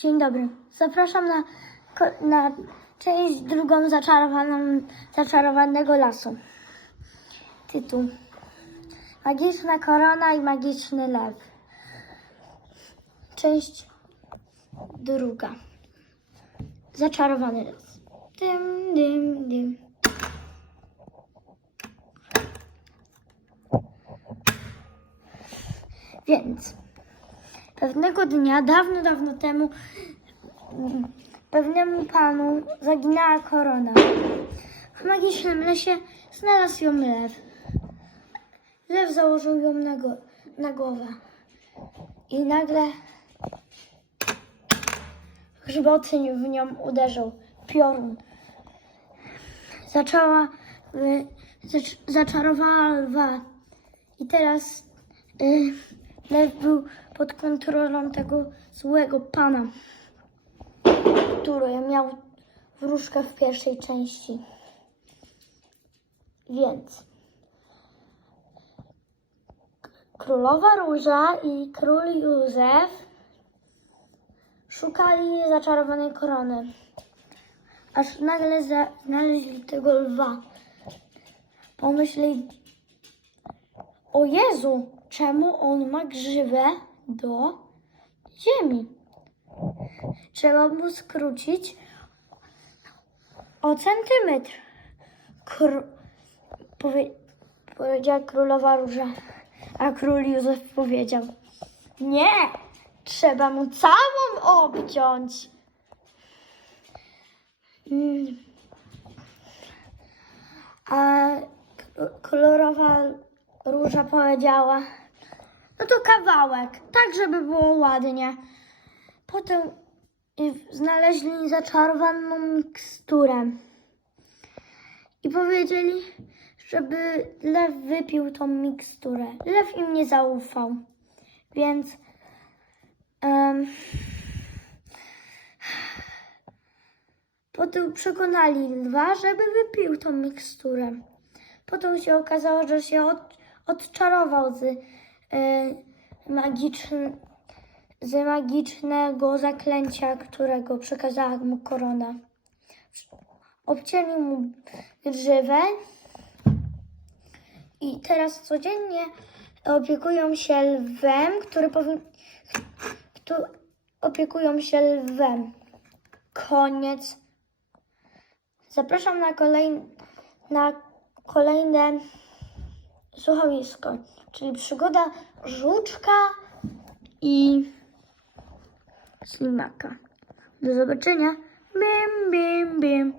Dzień dobry. Zapraszam na, na część drugą zaczarowaną, zaczarowanego lasu. Tytuł. Magiczna korona i magiczny lew. Część druga. Zaczarowany las. Dym, dym, dym. Więc pewnego dnia, dawno, dawno temu, pewnemu panu zaginęła korona. W magicznym lesie znalazł ją lew. Lew założył ją na, go, na głowę. I nagle grzboceń w nią uderzył piorun. Zaczęła, y, zacz, zaczarowała lwa. I teraz y, lew był pod kontrolą tego złego pana, który miał wróżkę w pierwszej części. Więc królowa Róża i król Józef szukali zaczarowanej korony, aż nagle znaleźli tego lwa. Pomyśleli, o Jezu, czemu on ma grzywę do ziemi? Trzeba mu skrócić o centymetr. Kr- powie- powiedziała królowa Róża, a król Józef powiedział, nie, trzeba mu całą obciąć. A k- kolorowa róża powiedziała, no to kawałek, tak żeby było ładnie. Potem znaleźli zaczarowaną miksturę i powiedzieli, żeby lew wypił tą miksturę. Lew im nie zaufał, więc em, potem przekonali lwa, żeby wypił tą miksturę. Potem się okazało, że się od, odczarował z, y, magiczn, z magicznego zaklęcia, którego przekazała mu korona. Obcięli mu grzywę i teraz codziennie opiekują się lwem, który powin... Kto... opiekują się lwem. Koniec. Zapraszam na, kolej... na kolejne słuchowisko, czyli przygoda żuczka i ślimaka. Do zobaczenia. Bim, bim, bim.